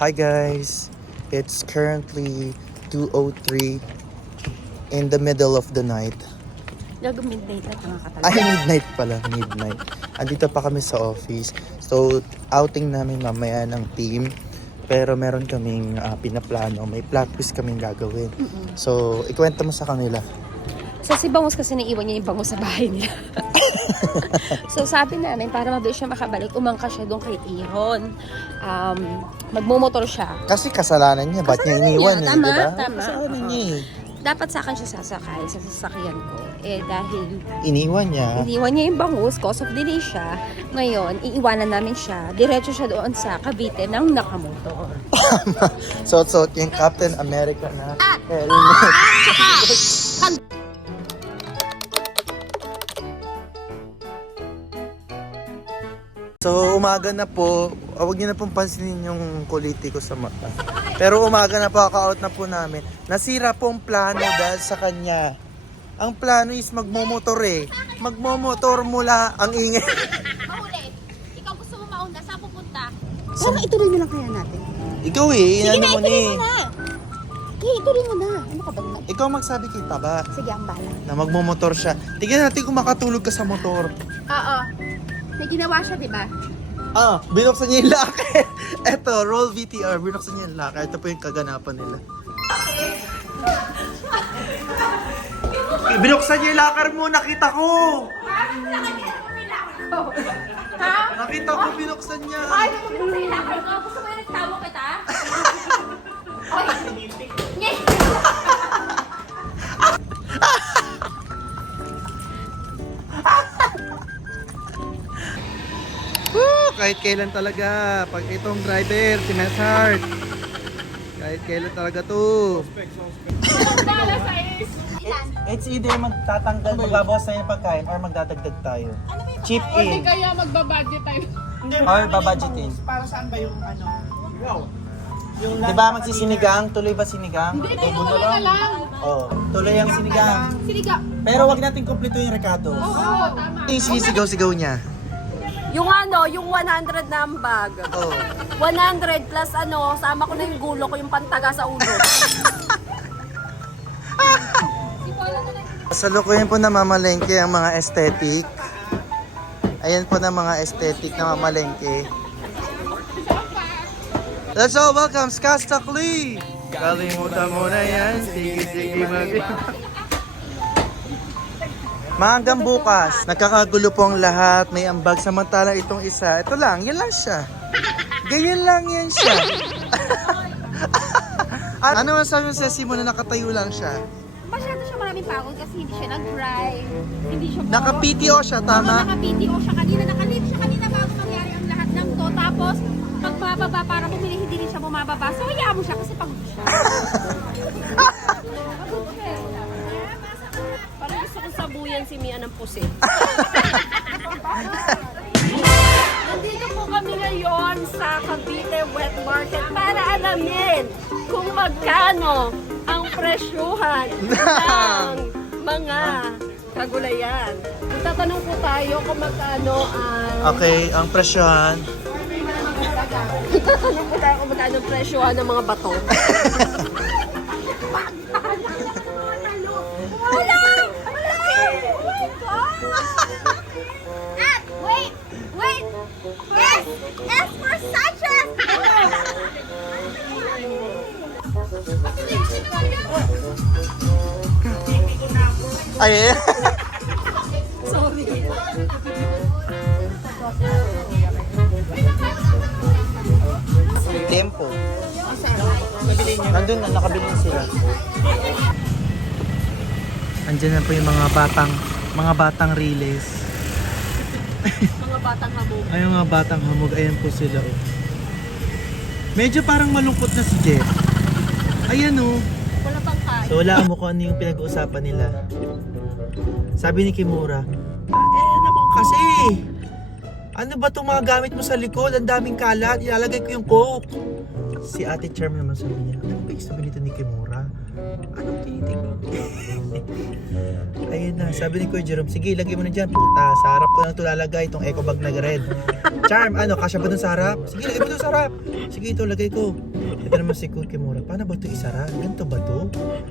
Hi guys, it's currently 2:03 in the middle of the night. Midnight na nakakatala. Ay, midnight pala, midnight. Andito pa kami sa office. So, outing namin mamaya ng team. Pero meron kaming pinaplano. May plot twist kaming gagawin. So, ikwento mo sa kanila. So si Bangus kasi naiwan niya yung bangus sa bahay nila. So sabi namin, para mabilis siya makabalik, umangka siya doon kay Ihon. Magmumotor siya. Kasi kasalanan niya. Ba't niya iniwan niya. eh, di ba? Tama. Kasalanan niya eh. Dapat sa akin siya sasakay sa sasakyan ko. Dahil Iniwan niya. yung bangus, cause of delay siya. Ngayon, iiwanan namin siya. Diretso siya doon sa Cavite ng nakamotor. So, yung Captain America na helmet. So, umaga na po. Huwag niyo na pong pansinin yung kuliti ko sa mata. Pero umaga na po, kaka-out na po namin. Nasira po ang plano dahil sa kanya. Ang plano is magmomotor eh. Magmomotor mula ang ingay. Mahuli, ikaw gusto mo mauna, saan pupunta? Parang ituloy na lang kaya natin. Ikaw eh, inano mo ni. Ituloy mo na. Ano ka ba? Ikaw magsabi kita ba Sige, ang bala. na magmomotor siya. Tignan natin kung makatulog ka sa motor. Oo. May ginawa siya, di ba? Binuksan niya yung locker. Eto, roll VTR. Binuksan niya yung locker. Ito po yung kaganapan nila. Binuksan niya yung locker mo. Nakita ko. Ha? Nakita ko binuksan niya. Ay, binuksan yung locker ko. Gusto mo yung nagtawa kita? Oy! Yes! Kahit kailan talaga. Pag itong driver, si Mess Hart. Kahit kailan talaga to. It's either magtatanggal, magbabawas tayo ng pagkain or magdadagdag tayo. Chip in. Hindi kaya magbabudget tayo. Or babudgetin. Para saan ba yung ano? Yung Di ba magsisinigang? Tuloy ba sinigang? Hindi, tuloy na lang. Oo. Tuloy ang sinigang. Siniga. Pero wag natin kumpleto yung recado. Oo, tama. Yung sinisigaw-sigaw niya. Yung yung 100 na ang bag. Oo. 100 plus sama ko na yung gulo ko, yung pantaga sa ulo. Salukuyan po na mamalengke ang mga aesthetic. Ayan po na mga aesthetic na mamalengke. Let's all welcome Skastakli! Kalimutan mo na yan. Sige, Hanggang bukas, nagkakagulo po ang lahat, may ambag, samantala itong isa, ito lang, yan lang siya. Ganyan lang yan siya. Ano masabi mo sa Simon na nakatayo lang siya? Masyado siya maraming pagod kasi hindi siya nag-drive. Hindi siya Naka-PTO siya, tama? Naka-PTO siya kanina. Naka-leave siya kanina bago mangyari ang lahat ng to. Tapos, pag bababa para bumili, hindi rin siya bumababa. So, hayaan mo siya kasi pagod siya. Parang gusto kong sabuyan si Mia ng pusit. Nandito po kami ngayon sa Cavite Wet Market para alamin kung magkano ang presyuhan ng mga kagulayan. Tatanong po tayo kung magkano ang... Okay, ang presyohan. Tatanong po tayo kung magkano ang presyuhan ng mga bato. Wait! S for Sanchez! Ay, Sorry. tempo. Nandun na, nakabili na sila. Andiyan na po yung mga batang relays. Mga batang hamog. Ay, mga batang hamog, ayan po sila. Oh. Medyo parang malungkot na si Jeff. Ayan oh. Wala pang kain. So wala mo kung ano yung pinag-uusapan nila. Sabi ni Kimura, naman kasi. Ano ba itong mga gamit mo sa likod? Ang daming kalat. Ilalagay ko yung coke. Si Ate Charm naman sabi niya, ano ba yung sabi nito ni Kimura? Anong titig? Ayun na, sabi ni Kuya Jerome, sige, lagay mo na dyan, puta. Sa harap ko lang ito lalagay, itong eco bag na red. Charm, ano, kasya ba dun sa harap? Sige, lagay mo dun sa harap. Sige, ito, lagay ko. Ito naman si Kuya Kimura, paano ba ito isara? Ganito ba ito?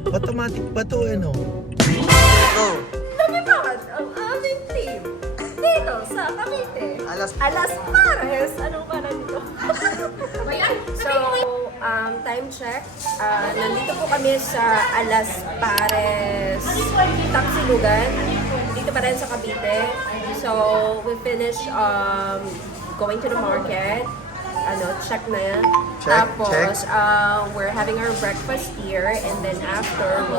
Automatic ba ito, ano? Go! Nagkakaroon ang aming team dito sa Cavite. Alas Pares. Anong para nito? So, time check. Nandito po kami sa Alas Pares Taksilugan. Dito pa rin sa Cavite. So, we finished going to the market. Check na yan. Check, Tapos, check. we're having our breakfast here. And then after,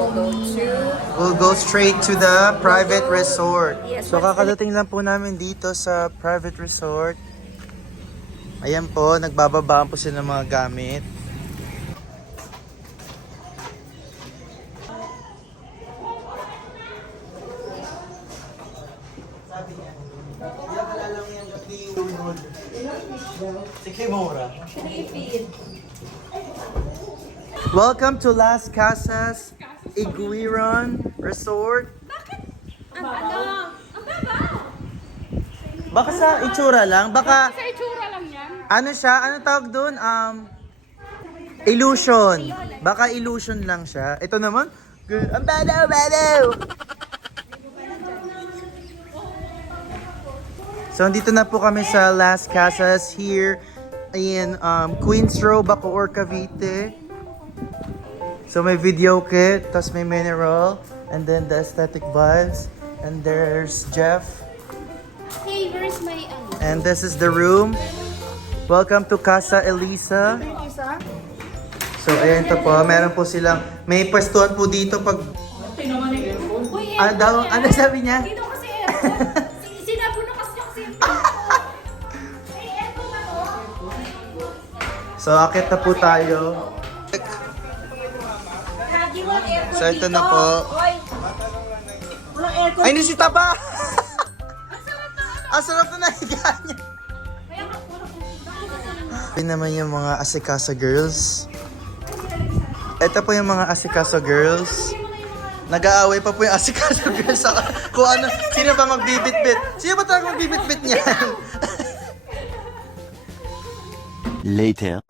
We'll go straight to the private resort. Yes, So kakadating lang po namin dito sa private resort. Ayan po, nagbababaan po sila ng mga gamit. Welcome to Las Casas Iguiron Resort. Baka sa itsura lang, baka Sa itsura lang yan. ano siya, ano tawag doon? Illusion. Baka illusion lang siya. Ito naman, good. Ang badaw. So, andito na po kami sa Las Casas here in Queens Row, Bacoor, Cavite. So, may video kit, tas may mineral, and then the aesthetic vibes. And there's Jeff. Hey, where's my And this is the room. Welcome to Casa Elisa. So, ayan to po. Meron po silang, may pwestuhan po dito pag... Ano daw? Ano sabi niya? Dito kasi aircon. Sinabuno kasi kasi. So, akit na po tayo. So, ito na po. Ay, nisita pa! Ang sarap na nahiga niya. Ito naman yung mga Asikasa girls. Ito po yung mga Asikasa girls. Nag-aaway pa po yung Asikasa girls sa kung ano, sino ba magbibitbit. Sino ba talaga magbibitbit niyan? Later.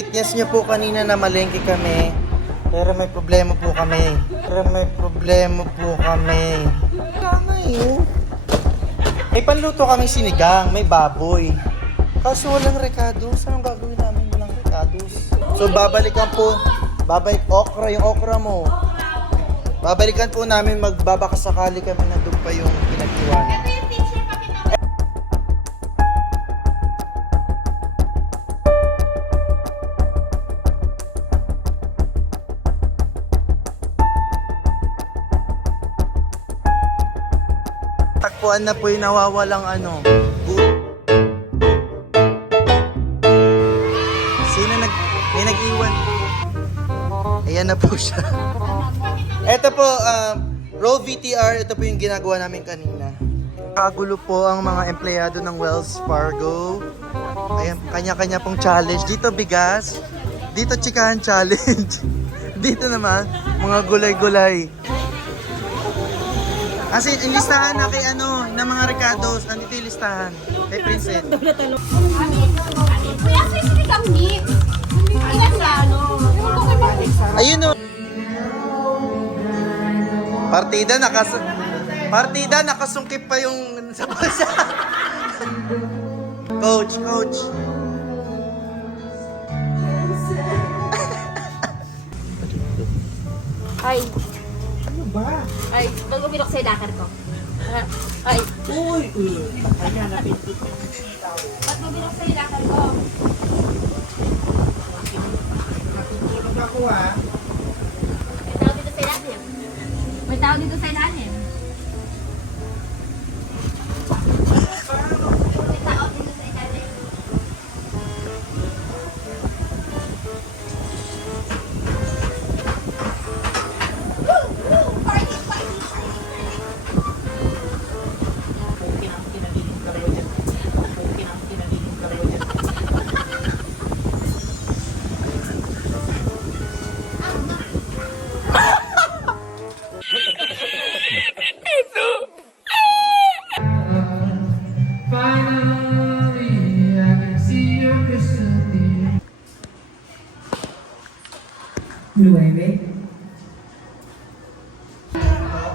Witness niyo po kanina na malengke kami. Pero may problema po kami. May panluto kami sinigang, may baboy. Kaso walang rekado. Saan ang gagawin namin walang rekados? So babalikan po, yung okra mo. Babalikan po namin, magbabakasakali kami na doon pa yung pinag-iwanan. Takpuan na po yung nawawalang ano. May nag-iwan. Ayan na po siya. Ito po, roll VTR. Ito po yung ginagawa namin kanina. Kagulo po ang mga empleyado ng Wells Fargo. Ayan, kanya-kanya pong challenge. Dito bigas. Dito chikahan challenge. Dito naman, mga gulay-gulay. Kasi yung listahan na kay ano, ng mga recados, andito yung listahan. Kay Princess. Kuya, kasi kami. Ilan na ano? Ayun o. Partida, nakasungkip pa yung sa bulsa. Coach. Ay, Ano ba? ay, bago binok sa ilakad ko. Ay, Uy! Ayan, napindot ko. ba't mo binok sa ilakad ko? Natutulog ako ha. May tao dito sa ilalim. May tao dito sa ilalim. May tao dito sa ilalim.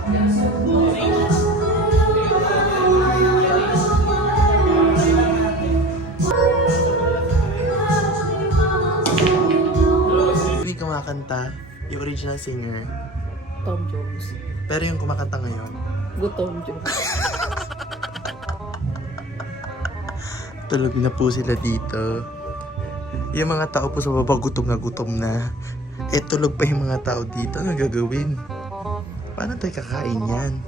Hindi kumakanta, yung original singer. Tom Jones. Pero yung kumakanta ngayon, Gutom Jones. tulog na po sila dito. Yung mga tao po sa baba, gutom na. Eh, tulog pa yung mga tao dito. Ano gagawin? Paano tayo kakain yan?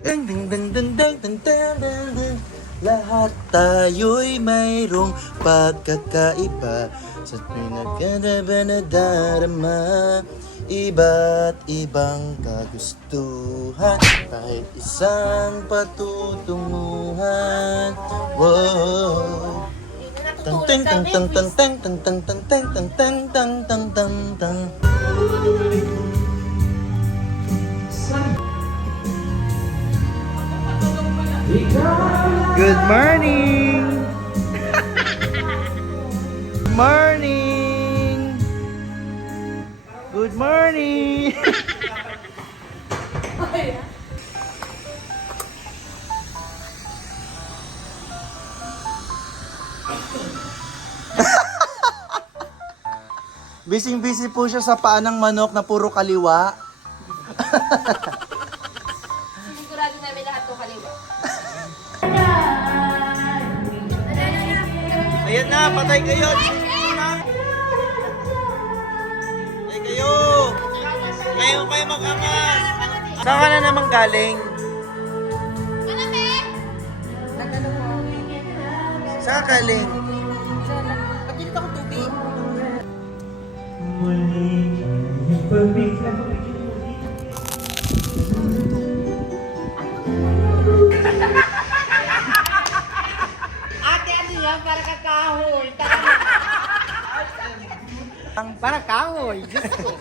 Dang, dang, dang, dang, dang, dang, dang, dang, dang. Lahat tayo'y mayroong pagkakaiba sa pinagkadaba na darama. Iba't ibang kagustuhan, kahit isang patutunguhan. Wow. Tang tang tang tang tang tang tang tang tang tang tang tang tang tang tang. Good morning. Morning. Good morning. Busy po siya sa paa ng manok na puro kaliwa. Sigurado namin lahat to kaliwa. Ayan na, patay kayo. Patay kayo. Ngayon kayo mag-angas. Saan ka na naman galing? Saan ka galing? Ate, ano yan? Para kakahoy. Para kahoy. Diyos ko.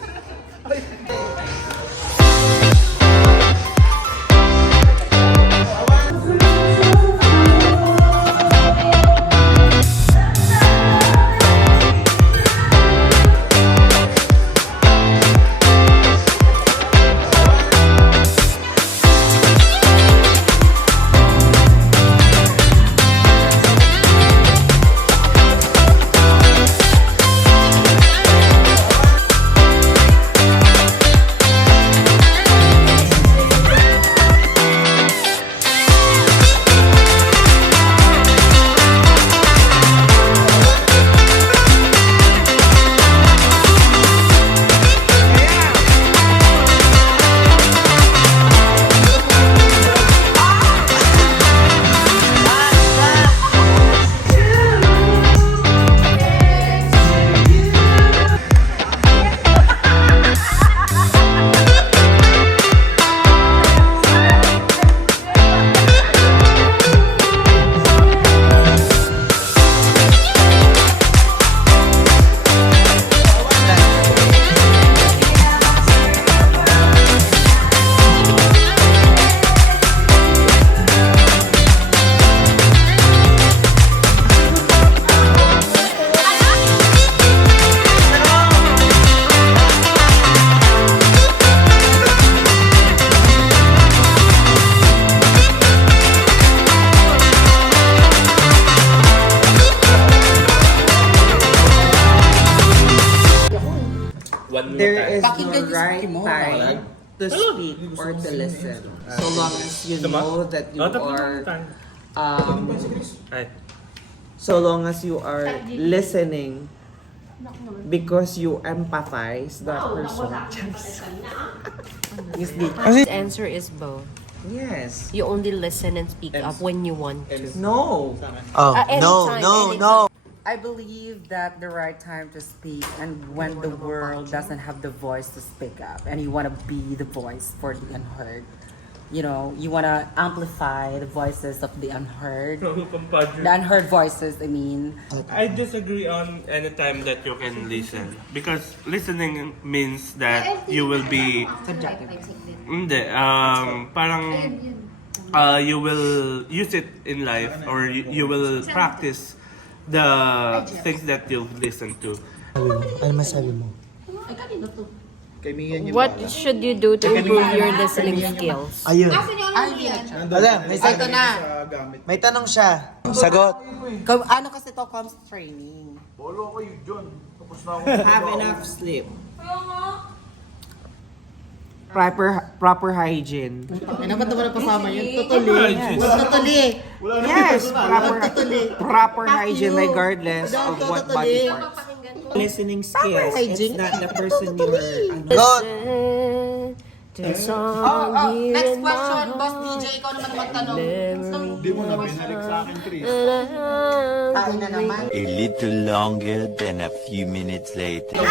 There is no right time to speak or to listen. So long as you know that you are so long as you are listening because you empathize that person. His answer is both. Yes. You only listen and speak up when you want to. No. Oh, Anytime. I believe that the right time to speak and when the world doesn't have the voice to speak up and you want to be the voice for the unheard. You know, you want to amplify the voices of the unheard. The unheard voices, I mean. I disagree on any time that you can listen because listening means that you will be hindi parang you will use it in life or you will practice the things that you've listened to. Ano masabi mo? What should you do to improve your listening skills? Ayun. Alam, may tanong siya. Sagot. Ano kasi to comes training? Have enough sleep. Proper hygiene. Ano ba naman kasama yun? Tutuli. Tutuli. Yes, proper hygiene regardless of what body parts. Listening skills. It's not the person you're. Good. Next Next question, Boss DJ, ikaw naman magtanong. Hindi mo na binalik sa akin, Chris. Kain na naman. A little longer than a few minutes later.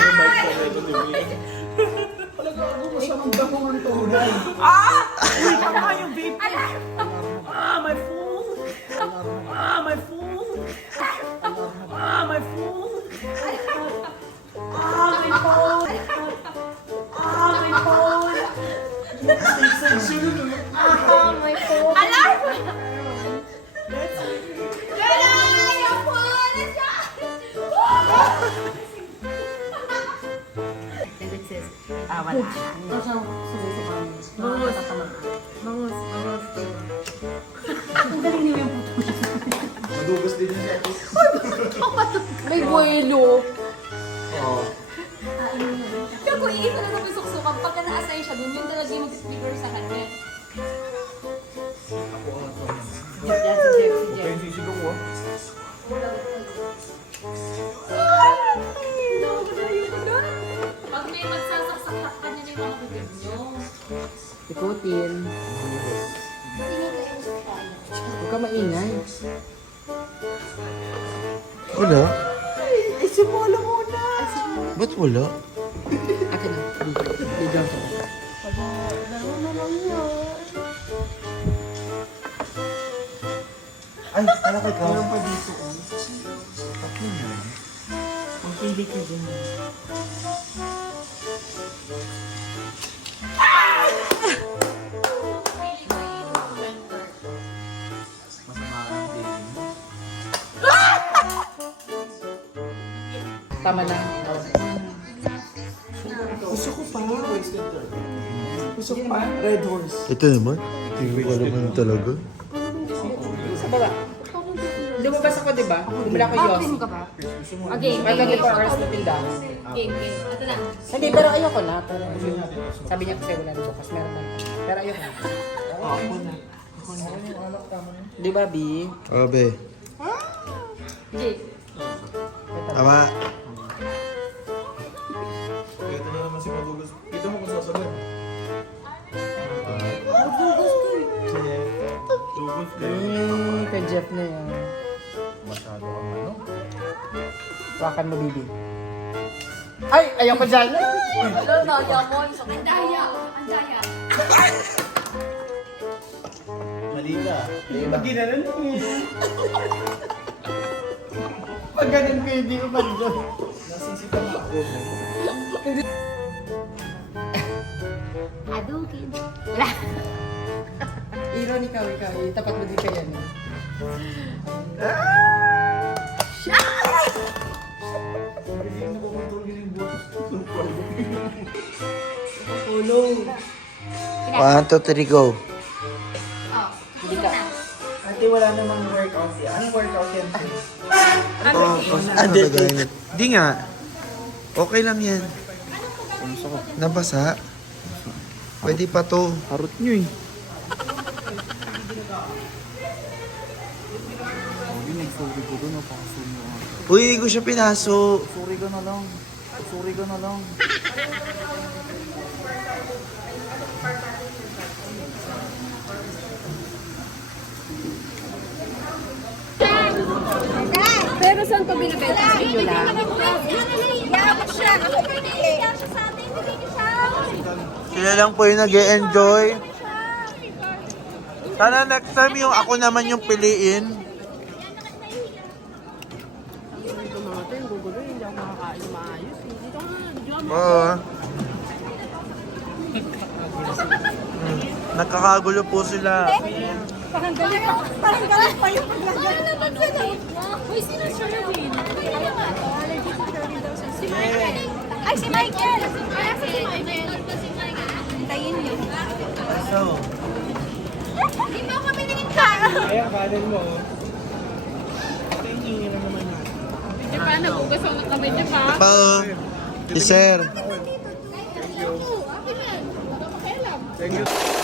May buwelo. Pero kung iisa na naman suksukan, pagka na-assign siya dun, yun talaga yung mag-speaker sa kanya. Pag may magsasaksak kanya na yung mga bibig nyo. Ikutin. Huwag ka maingay. Wala? Ay, simula muna. Ba't wala? Akin na. Bigyan ko. Ay, ano kay ka? Meron pa dito. Ang pili ka dyan. Tama na. Ito naman. Hindi ko alam ano talaga. Sa baba. Lumabas ako, di ba? Bumila ko Yossi. Okay, May 24 hours na tindahan. game. Ito na. Hindi, pero ayoko na. Pero, sabi niya kasi wala na bukas. Meron man. Pero ayoko na. Di ba, B? Abe. Okay. Tama. Ito na naman si Madugas. Kita mo kung sasabihin. Kay Jeff na yan. Masyado kang ano. Wakan mo, Bibi. Ay! Ayaw pa dyan! Ang daya mo. Ang daya. Ang daya. Mali ka. Hindi na lang Pag ganun ko, hindi ko pa dyan. Nasisipan ako. Adukin. Wala. Iron, ikaw. Tapat mo din kaya no? One, two, three, go. Ate, wala namang workout yan. Anong workout yan? Di nga. Okay lang yan. Nabasa. Pwede pa to. Harot nyo eh. Nag-sorry ko doon, napakaso mo. Uy, hindi ko siya pinaso. Sorry ka na lang. Sorry ka na lang. Pero saan to binibenta? Sa inyo lang? Sila lang po yung nag-e-enjoy. Sana next time yung ako naman yung piliin. Oo. Nagkakagulo po sila. Parang galit pa yung paglagay. Uy, sino Sherwin? Si Michael. Ay, si Michael! Ay, si Michael! So, Hindi mo kami naging kain. Kaya kanin mo. Ito yung ingin na naman natin. Hindi pa, nagugas ako ng kamay niya pa. pa, si Sir. Thank you. Akin yan. Wala ka pakialam. Thank you.